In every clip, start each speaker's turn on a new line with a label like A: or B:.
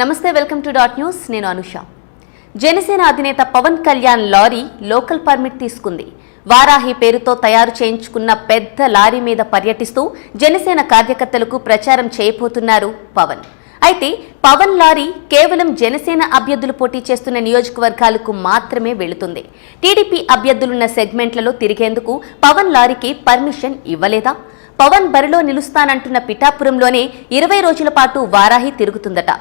A: నమస్తే welcome to dot news. నేను అనుష. జనసేన అధినేత Pawan Kalyan lorry local permit తీసుకుంది. వారాహి పేరుతో తయారు చేయించుకున్న పెద్ద లారీ మీద పర్యటిస్తూ జనసేన కార్యకర్తలకు ప్రచారం చేయబోతున్నారు పవన్. అయితే పవన్ లారీ కేవలం జనసేన అభ్యర్థులు పోటీ చేస్తున్న నియోజకవర్గాలకు మాత్రమే వెళుతుంది. టీడీపీ అభ్యర్థులున్న సెగ్మెంట్లలో తిరిగేందుకు పవన్ లారీకి పర్మిషన్ ఇవ్వలేదా? పవన్ బరిలో నిలుస్తానంటున్న పిఠాపురంలోనే ఇరవై రోజుల పాటు వారాహి తిరుగుతుందట.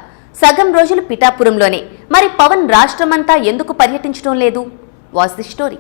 A: సగం రోజులు పిఠాపురంలోనే. మరి పవన్ రాష్ట్రమంతా ఎందుకు పర్యటించడం లేదు? Was the story.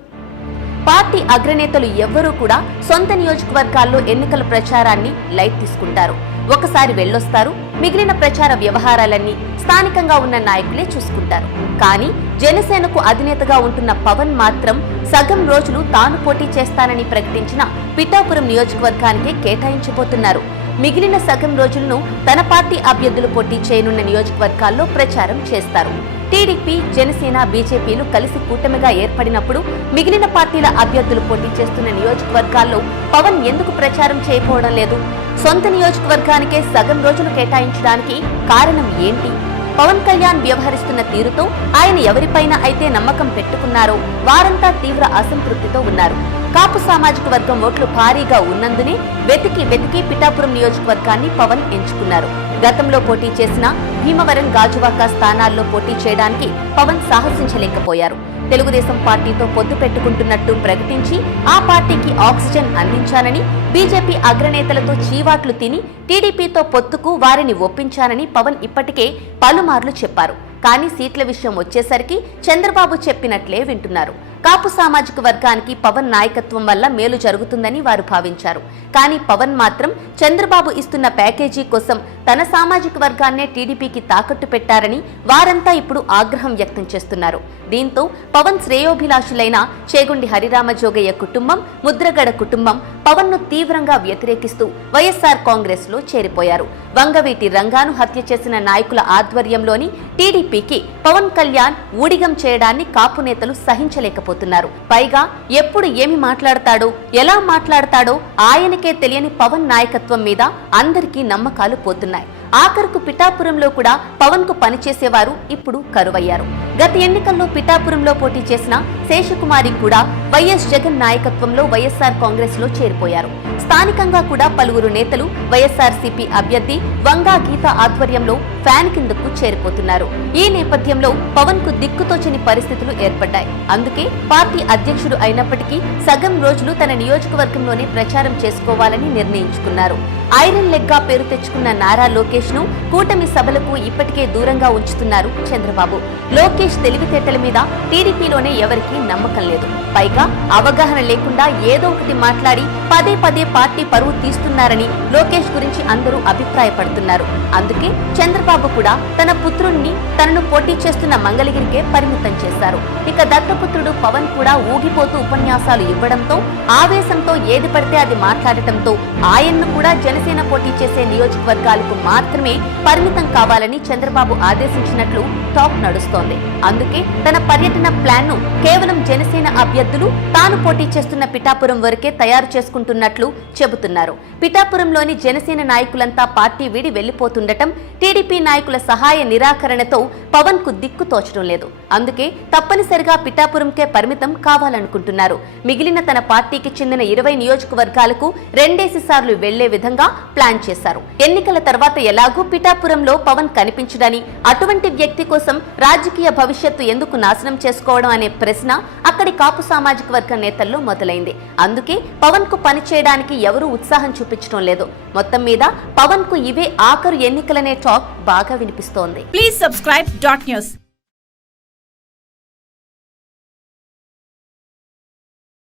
A: పార్టీ అగ్రనేతలు ఎవ్వరూ కూడా సొంత నియోజకవర్గాల్లో ఎన్నికల ప్రచారాన్ని లైట్ తీసుకుంటారు. ఒకసారి వెళ్ళొస్తారు మిగిలిన ప్రచార వ్యవహారాలన్నీ స్థానికంగా ఉన్న నాయకులే చూసుకుంటారు. కానీ జనసేనకు అధినేతగా ఉంటున్న పవన్ మాత్రం సగం రోజులు తాను పోటీ చేస్తానని ప్రకటించిన పిఠాపురం నియోజకవర్గానికే కేటాయించబోతున్నారు. మిగిలిన సగం రోజులను తన పార్టీ అభ్యర్థులు పోటీ చేయనున్న నియోజకవర్గాల్లో ప్రచారం చేస్తారు. టీడీపీ జనసేన బీజేపీలు కలిసి కూటమిగా ఏర్పడినప్పుడు మిగిలిన పార్టీల అభ్యర్థులు పోటీ చేస్తున్న నియోజకవర్గాల్లో పవన్ ఎందుకు ప్రచారం చేయకపోవడం లేదు? సొంత నియోజకవర్గానికే సగం రోజులు కేటాయించడానికి కారణం ఏంటి? పవన్ కళ్యాణ్ వ్యవహరిస్తున్న తీరుతో ఆయన ఎవరిపైన అయితే నమ్మకం పెట్టుకున్నారో వారంతా తీవ్ర అసంతృప్తితో ఉన్నారు. కాపు సామాజిక వర్గం ఓట్లు భారీగా ఉన్నందునే వెతికి వెతికి పిఠాపురం నియోజకవర్గాన్ని పవన్ ఎంచుకున్నారు. గతంలో పోటీ చేసిన భీమవరం గాజువాక స్థానాల్లో పోటీ చేయడానికి పవన్ సాహసించలేకపోయారు. తెలుగుదేశం పార్టీతో పొత్తు పెట్టుకుంటున్నట్టు ప్రకటించి ఆ పార్టీకి ఆక్సిజన్ అందించానని బీజేపీ అగ్రనేతలతో చీవాట్లు తిని టీడీపీతో పొత్తుకు వారిని ఒప్పించానని పవన్ ఇప్పటికే పలుమార్లు చెప్పారు. కానీ సీట్ల విషయం వచ్చేసరికి చంద్రబాబు చెప్పినట్లే వింటున్నారు. కాపు సామాజిక వర్గానికి పవన్ నాయకత్వం వల్ల మేలు జరుగుతుందని వారు భావించారు. కానీ పవన్ మాత్రం చంద్రబాబు ఇస్తున్న ప్యాకేజీ కోసం తన సామాజిక వర్గాన్నే టీడీపీకి తాకట్టు పెట్టారని వారంతా ఇప్పుడు ఆగ్రహం వ్యక్తం చేస్తున్నారు. దీంతో పవన్ శ్రేయోభిలాషులైన చేగుండి హరిరామ జోగయ్య కుటుంబం ముద్రగడ కుటుంబం పవన్ను తీవ్రంగా వ్యతిరేకిస్తూ వైఎస్ఆర్ కాంగ్రెస్లో చేరిపోయారు. వంగవీటి రంగాను హత్య చేసిన నాయకుల ఆధ్వర్యంలోని టీడీపీకి పవన్ కళ్యాణ్ ఊడిగం చేయడాన్ని కాపు నేతలు సహించలేకపోతున్నారు. పైగా ఎప్పుడు ఏమి మాట్లాడతాడో ఎలా మాట్లాడతాడో ఆయనకే తెలియని పవన్ నాయకత్వం మీద అందరికీ నమ్మకాలు పోతున్నాయి. ఆఖరుకు పిఠాపురంలో కూడా పవన్కు పనిచేసేవారు ఇప్పుడు కరువయ్యారు. గత ఎన్నికల్లో పిఠాపురంలో పోటీ చేసిన శేషకుమారి కూడా వైఎస్ జగన్ నాయకత్వంలో వైఎస్ఆర్ కాంగ్రెస్లో చేరిపోయారు. స్థానికంగా కూడా పలువురు నేతలు వైఎస్ఆర్ సిపి అభ్యర్థి వంగా గీత ఆధ్వర్యంలో ఫ్యాన్ కిందకు చేరిపోతున్నారు. ఈ నేపథ్యంలో పవన్కు దిక్కుతోచని పరిస్థితులు ఏర్పడ్డాయి. అందుకే పార్టీ అధ్యక్షుడు అయినప్పటికీ సగం రోజులు తన నియోజకవర్గంలోనే ప్రచారం చేసుకోవాలని నిర్ణయించుకున్నారు. ఐరన్ లెగ్గా పేరు తెచ్చుకున్న నారా లోకేష్ ను కూటమి సభలకు ఇప్పటికే దూరంగా ఉంచుతున్నారు చంద్రబాబు. లోకేష్ తెలివితేటల మీద టీడీపీలోనే ఎవరికీ నమ్మకం లేదు. పైగా అవగాహన లేకుండా ఏదో ఒకటి మాట్లాడి పదే పదే పార్టీ పరువు తీస్తున్నారని లోకేష్ గురించి అందరూ అభిప్రాయపడుతున్నారు. అందుకే చంద్రబాబు కూడా తన పుత్రుణ్ణి తనను పోటీ చేస్తున్న మంగళగిరికే పరిమితం చేశారు. ఇక దత్తపుత్రుడు పవన్ కూడా ఊగిపోతూ ఉపన్యాసాలు ఇవ్వడంతో ఆవేశంతో ఏది పడితే అది మాట్లాడటంతో ఆయన్ను కూడా జనసేన పోటీ చేసే నియోజకవర్గాలకు మాత్రం మాత్రమే పరిమితం కావాలని చంద్రబాబు ఆదేశించినట్లు టాక్ నడుస్తోంది. అందుకే తన పర్యటన ప్లాన్ను కేవలం జనసేన అభ్యర్థులు తాను పోటీ చేస్తున్న పిఠాపురం వరకే తయారు చేసుకుంటున్నట్లు చెబుతున్నారు. పిఠాపురంలోని జనసేన నాయకులంతా పార్టీ వీడి వెళ్ళిపోతుండటం టీడీపీ నాయకుల సహాయ నిరాకరణతో పవన్కు దిక్కు తోచడం లేదు. అందుకే తప్పనిసరిగా పిఠాపురంకే పరిమితం కావాలనుకుంటున్నారు. మిగిలిన తన పార్టీకి చెందిన ఇరవై నియోజకవర్గాలకు రెండేసి సార్లు వెళ్ళే విధంగా ప్లాన్ చేశారు. ఎన్నికల తర్వాత ఎలాగూ పిఠాపురంలో పవన్ కనిపించడని అటువంటి వ్యక్తి కోసం రాజకీయ భవిష్యత్తు ఎందుకు నాశనం చేసుకోవడం అనే ప్రశ్న అక్కడి కాపు సామాజిక వర్గ నేతల్లో మొదలైంది. అందుకే పవన్కు పనిచేయడానికి ఎవరూ ఉత్సాహం చూపించడం లేదు. మొత్తం మీద పవన్కు ఇవే ఆఖరు ఎన్నికలనే టాక్ బాగా వినిపిస్తోంది.
B: Please subscribe dot news